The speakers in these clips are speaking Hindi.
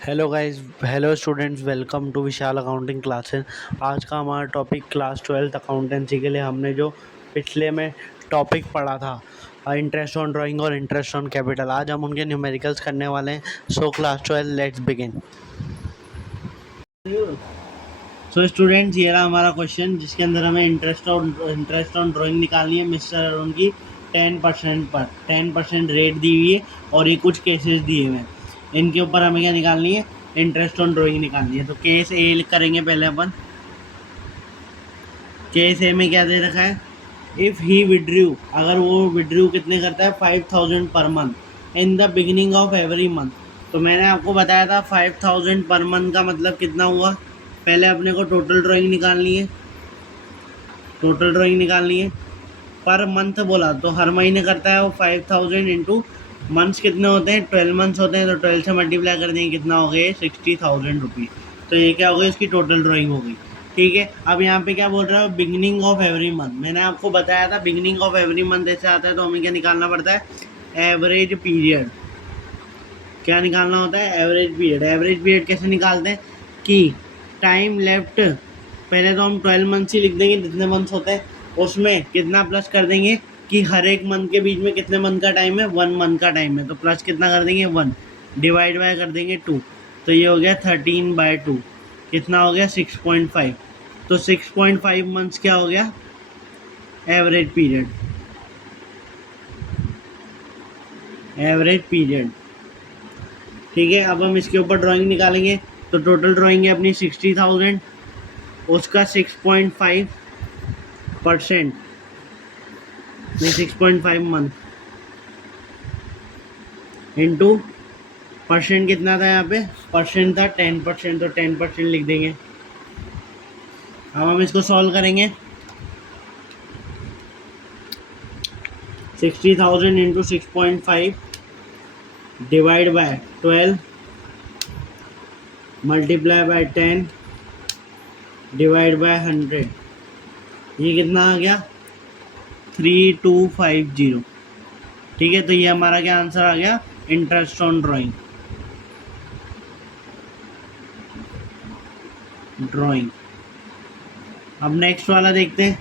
Hello guys, hello students, welcome to Vishal accounting classes. आज का हमारा टॉपिक क्लास 12 अकाउंटेंसी के लिए हमने जो पिछले में टॉपिक पढ़ा था, इंटरेस्ट ऑन ड्राइंग और इंटरेस्ट ऑन कैपिटल, आज हम उनके न्यूमेरिकल्स करने वाले हैं। So class 12, let's begin. So students, ये रहा हमारा क्वेश्चन जिसके अंदर हमें इंटरेस्ट ऑन ड्राइंग निकालनी है मिस्टर अरुण की 10% पर 10% रेट दी हुई है और ये कुछ केसेस दिए हुए हैं। इनके ऊपर हमें क्या निकालनी है? इंटरेस्ट ऑन ड्राइंग निकालनी है। तो केस ए करेंगे पहले अपन। केस ए में क्या दे रखा है? इफ़ ही विड्रू, अगर वो विड्रू कितने करता है 5000 per month in the beginning of every month. तो मैंने आपको बताया था 5000 पर मंथ का मतलब कितना हुआ। पहले अपने को टोटल ड्राइंग निकालनी है। टोटल ड्राइंग निकालनी है पर मंथ बोला तो हर महीने करता है वो 5000 इंटू मंथ्स कितने होते हैं? 12 मंथ्स होते हैं। तो 12 से मल्टीप्लाई कर देंगे, कितना हो गया? 60,000 रुपीज़। तो ये क्या हो गई? इसकी टोटल ड्राइंग हो गई। ठीक है, अब यहाँ पे क्या बोल रहा है? Beginning of every month. मैंने आपको बताया था बिगिनिंग ऑफ एवरी मंथ ऐसे आता है तो हमें क्या निकालना पड़ता है? Average period. क्या निकालना होता है? Average period. एवरेज पीरियड कैसे निकालते हैं कि टाइम लेफ्ट, पहले तो हम 12 मंथ्स ही लिख देंगे जितने मंथ्स होते हैं, उसमें कितना प्लस कर देंगे कि हर एक मंथ के बीच में कितने मंथ का टाइम है? 1 मंथ का टाइम है। तो प्लस कितना कर देंगे? 1, डिवाइड बाय कर देंगे 2। तो ये हो गया 13/2। कितना हो गया? 6.5। तो 6.5 मंथ्स क्या हो गया? Average period. Average period. ठीक है, अब हम इसके ऊपर ड्राइंग निकालेंगे। तो टोटल ड्राइंग है अपनी 60,000, उसका 6.5% नहीं 6.5 मंथ इंटू परसेंट कितना था? यहाँ पे परसेंट था 10%, तो 10% लिख देंगे। अब हम इसको सॉल्व करेंगे। 60,000 into 6.5 divide by 12 multiply by 10 divide by 100। ये कितना आ गया? 3250। ठीक है, तो ये हमारा क्या आंसर आ गया? Interest on drawing. अब नेक्स्ट वाला देखते हैं।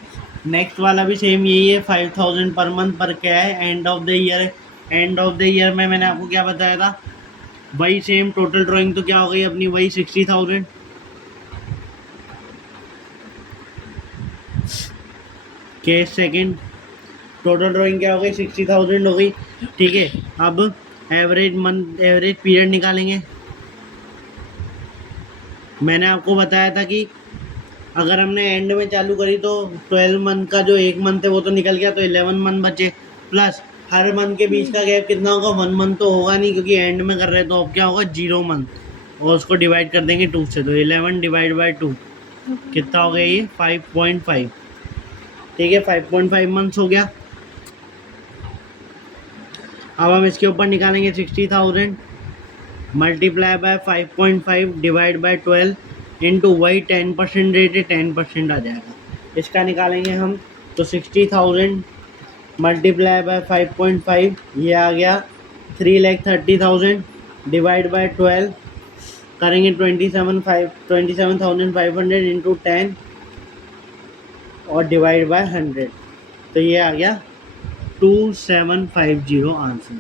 नेक्स्ट वाला भी सेम यही है, 5000 पर मंथ। पर क्या है? End of the year. End of the year में मैंने आपको क्या बताया था? वही सेम टोटल ड्राइंग तो क्या हो गई अपनी? वही 60,000। केस सेकंड, टोटल ड्राइंग क्या हो गई? 60,000 हो गई। ठीक है, अब एवरेज मंथ, एवरेज पीरियड निकालेंगे। मैंने आपको बताया था कि अगर हमने एंड में चालू करी तो 12 मंथ का जो एक मंथ है वो तो निकल गया, तो 11 मंथ बचे। प्लस हर मंथ के बीच का गैप कितना होगा? 1 मंथ तो होगा नहीं क्योंकि एंड में कर रहे हैं। तो अब क्या होगा? 0 मंथ, और उसको डिवाइड कर देंगे 2 से। तो 11 डिवाइड बाई 2 कितना हो गया? ये 5.5। ठीक है, 5.5 मंथ्स हो गया। अब हम इसके ऊपर निकालेंगे 60,000 multiply by 5.5 divide by 12 into वही 10% रेट है, 10% आ जाएगा। इसका निकालेंगे हम। तो 60,000 मल्टीप्लाई बाय 5.5, ये आ गया 3,30,000 डिवाइड बाय 12 करेंगे 27,500 इंटू 10 और डिवाइड बाय 100। तो ये आ गया 2750 आंसर।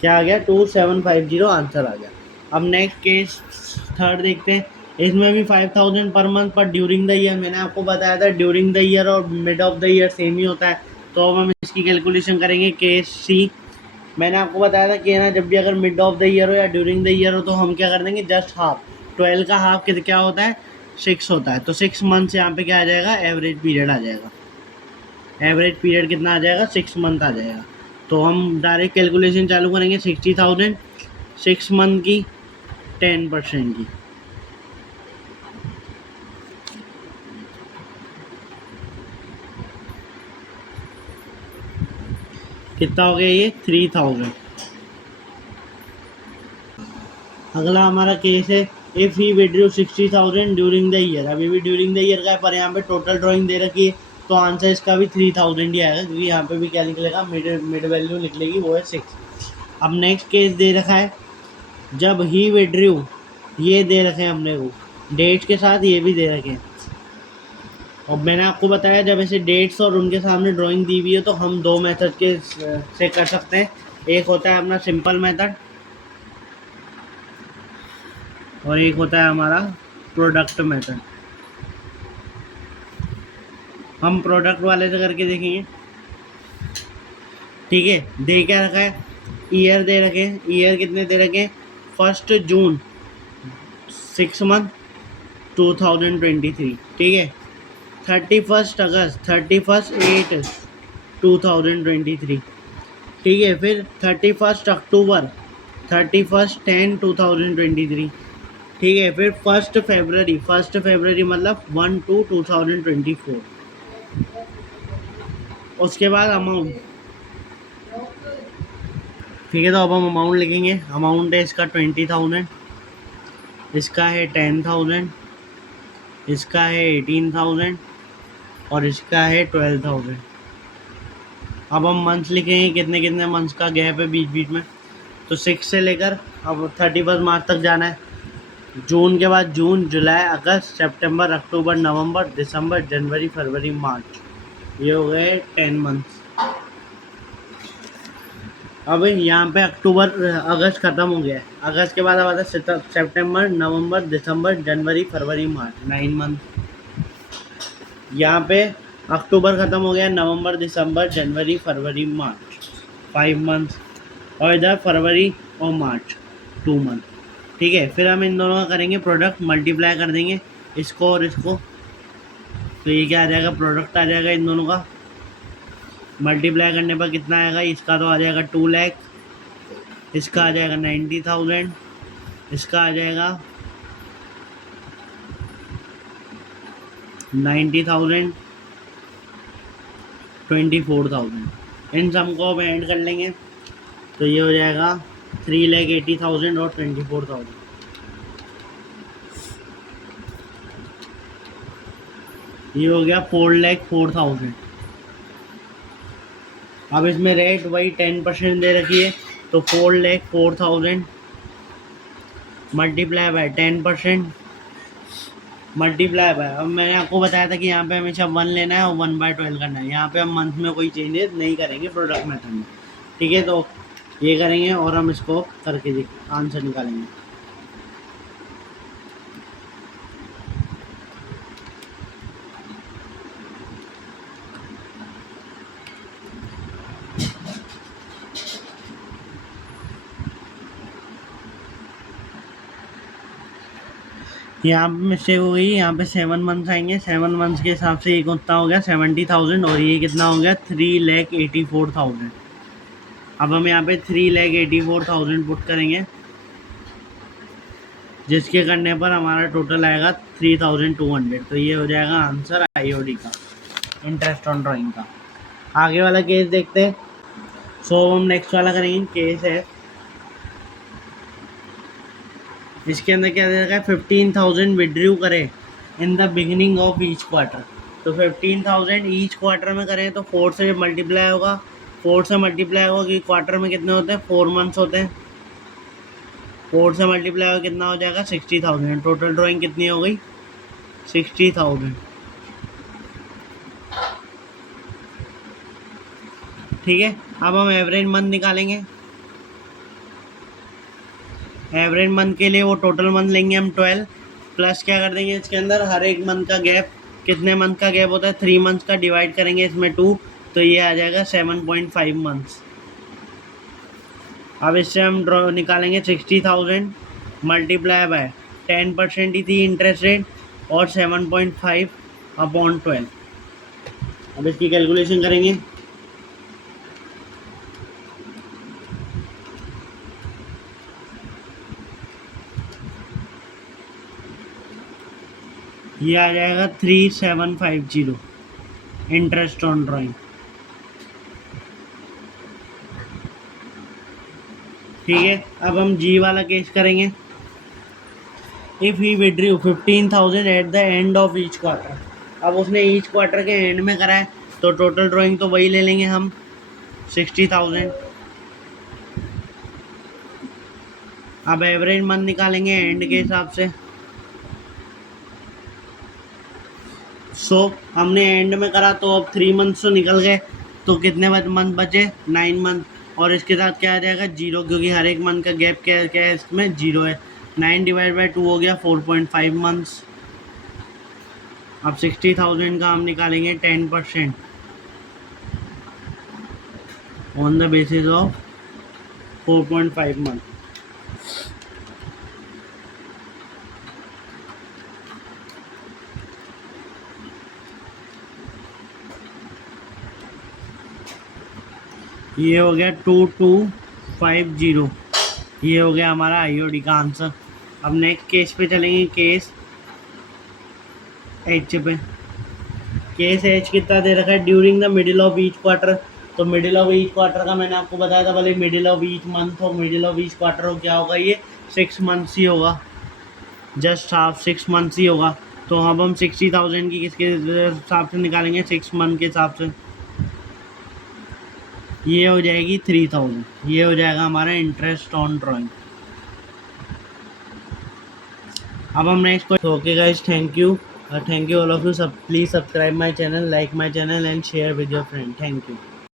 क्या आ गया? 2750 आंसर आ गया। अब नेक्स्ट केस थर्ड देखते हैं। इसमें भी 5000 पर मंथ पर ड्यूरिंग द ईयर। मैंने आपको बताया था ड्यूरिंग द ईयर और mid of the year same ही होता है। तो अब हम इसकी कैलकुलेशन करेंगे। केस सी, मैंने आपको बताया था कि ना जब भी अगर मिड ऑफ द ईयर हो या ड्यूरिंग द ईयर हो तो हम क्या कर देंगे? Just half. 12 का हाफ क्या होता है? 6 होता है। तो 6 मंथ यहाँ पे क्या आ जाएगा? एवरेज पीरियड आ जाएगा। एवरेज पीरियड कितना आ जाएगा? 6 मंथ आ जाएगा। तो हम डायरेक्ट कैलकुलेशन चालू करेंगे। 60,000 6 मंथ की 10% की, कितना हो गया? ये 3000। अगला हमारा केस है if he withdrew 60,000 during the year. अभी भी ड्यूरिंग द ईयर का है पर यहाँ पे टोटल ड्राइंग दे रखी है तो आंसर इसका भी 3000 ही आएगा क्योंकि यहाँ पे भी क्या निकलेगा? मिड वैल्यू निकलेगी, वो है 6। अब नेक्स्ट केस दे रखा है जब ही विड्रू, ये दे रखे हैं हमने को, डेट्स के साथ ये भी दे रखे हैं। और मैंने आपको बताया जब ऐसे डेट्स और उनके सामने ड्राइंग दी हुई है तो हम दो मेथड के से कर सकते हैं। एक होता है अपना सिंपल मेथड और एक होता है हमारा प्रोडक्ट मेथड। हम प्रोडक्ट वाले से करके देखेंगे। ठीक है, दे क्या रखा है, ईयर दे रखे हैं। ईयर कितने दे रखे हैं, 1 जून 6 मंथ 2023। ठीक है, 31 अगस्त 31 8 2023। ठीक है, फिर 31 अक्टूबर 31 10 2023। ठीक है, फिर 1 फरवरी मतलब 1 2 2024। उसके बाद अमाउंट। ठीक है, तो अब हम अमाउंट लिखेंगे। अमाउंट है इसका 20,000, इसका है 10,000, इसका है 18,000 और इसका है 12,000। अब हम मंथ्स लिखेंगे, कितने कितने मंथ्स का गैप है बीच बीच में। तो 6 से लेकर अब 31 मार्च तक जाना है। जून के बाद जून, जुलाई, अगस्त, सितंबर, अक्टूबर, नवंबर, दिसंबर, जनवरी, फरवरी, मार्च, ये हो गए 10 मंथ्स। अब यहाँ पे अक्टूबर अगस्त ख़त्म हो गया है। अगस्त के बाद अब आता है सितंबर, नवंबर, दिसंबर, जनवरी, फरवरी, मार्च, 9 मंथ। यहाँ पे अक्टूबर ख़त्म हो गया, नवंबर, दिसंबर, जनवरी, फरवरी, मार्च, 5 मंथ्स। और इधर फरवरी और मार्च, 2 मंथ। ठीक है, फिर हम इन दोनों का करेंगे प्रोडक्ट, मल्टीप्लाई कर देंगे इसको और इसको। तो ये क्या आ जाएगा, प्रोडक्ट आ जाएगा इन दोनों का। मल्टीप्लाई करने पर कितना आएगा, इसका तो आ जाएगा 2 लाख, इसका आ जाएगा 90,000, इसका आ जाएगा 90,000, 24,000। इन सम को अब ऐड कर लेंगे तो ये हो जाएगा 3,80,000 और 24,000। ये हो गया 4,04,000। अब इसमें रेट वही 10% दे रखी है, तो 4,04,000 मल्टीप्लाई बाय 10% मल्टीप्लाई बाय, अब मैंने आपको बताया था कि यहाँ पे हमेशा 1 लेना है और 1/12 करना है। यहाँ पे हम मंथ में कोई चेंजेस नहीं करेंगे प्रोडक्ट मेथड में। ठीक है, तो ये करेंगे और हम इसको करके आंसर निकालेंगे। यहाँ पे मिस्टेक हो गई, यहाँ पे 7 मंथ्स आएंगे। 7 मंथ्स के हिसाब से ये कितना हो गया 70,000 और ये कितना हो गया 3,84,000। अब हम यहाँ पे 3,84,000 पुट करेंगे, जिसके करने पर हमारा टोटल आएगा 3,200। तो ये हो जाएगा आंसर आईओडी का, इंटरेस्ट ऑन ड्राइंग का। आगे वाला केस देखते हैं। सो हम नेक्स्ट वाला करेंगे। केस है, इसके अंदर क्या दे रखा है, 15,000 विड्रू करें in the beginning of each quarter. तो 15,000 ईच क्वार्टर में करें तो 4 से मल्टीप्लाई होगा, 4 से मल्टीप्लाई होगा कि क्वार्टर में कितने होते हैं, 4 मंथ्स होते हैं। 4 से मल्टीप्लाई होगा कितना हो जाएगा 60,000। टोटल ड्राइंग कितनी हो गई 60,000। ठीक है, अब हम एवरेज मंथ निकालेंगे। एवरेज मंथ के लिए वो टोटल मंथ लेंगे हम 12 प्लस क्या कर देंगे इसके अंदर हर एक मंथ का गैप, कितने मंथ का गैप होता है 3 मंथ्स का, डिवाइड करेंगे इसमें 2, तो ये आ जाएगा 7.5 मंथ्स। अब इससे हम ड्रॉ निकालेंगे 60,000 मल्टीप्लाई बाय 10% ही थी इंटरेस्ट रेट और 7.5 अपॉन 12। अब इसकी कैलकुलेशन करेंगे। ये आ जाएगा 3,750 इंटरेस्ट ऑन ड्राइंग। ठीक है, अब हम जी वाला केस करेंगे। If he withdrew 15,000 at the end of each quarter. अब उसने ईच क्वार्टर के एंड में करा है तो टोटल ड्राइंग तो वही ले लेंगे हम 60,000। अब एवरेज मंथ निकालेंगे एंड के हिसाब से। हमने एंड में करा तो अब 3 मंथ्स तो निकल गए, तो कितने मंथ बचे? 9 मंथ। और इसके साथ क्या आ जाएगा? 0, क्योंकि हर एक मंथ का गैप क्या क्या है इसमें? 0 है। 9/2 हो गया 4.5 मंथ्स। अब 60,000 का हम निकालेंगे 10% on the basis of 4.5 month. ये हो गया 2250। ये हो गया हमारा आईओडी का आंसर। अब नेक्स्ट केस पे चलेंगे, केस एच पे। केस एच कितना दे रखा है? During the middle of each quarter. तो मिडिल ऑफ ईच क्वार्टर का मैंने आपको बताया था, भले मिडिल ऑफ ईच मंथ हो, मिडिल ऑफ ईच क्वार्टर हो, क्या होगा? ये 6 मंथ्स ही होगा, जस्ट हाफ 6 मंथ्स ही होगा। तो अब हम 60,000 की किसके हिसाब से निकालेंगे? 6 मंथ के हिसाब से। ये हो जाएगी 3000। ये हो जाएगा हमारा इंटरेस्ट ऑन ड्राइंग। अब हम next. Okay guys, thank you all of you. सब please subscribe my channel, like my channel and share with your friend. Thank you.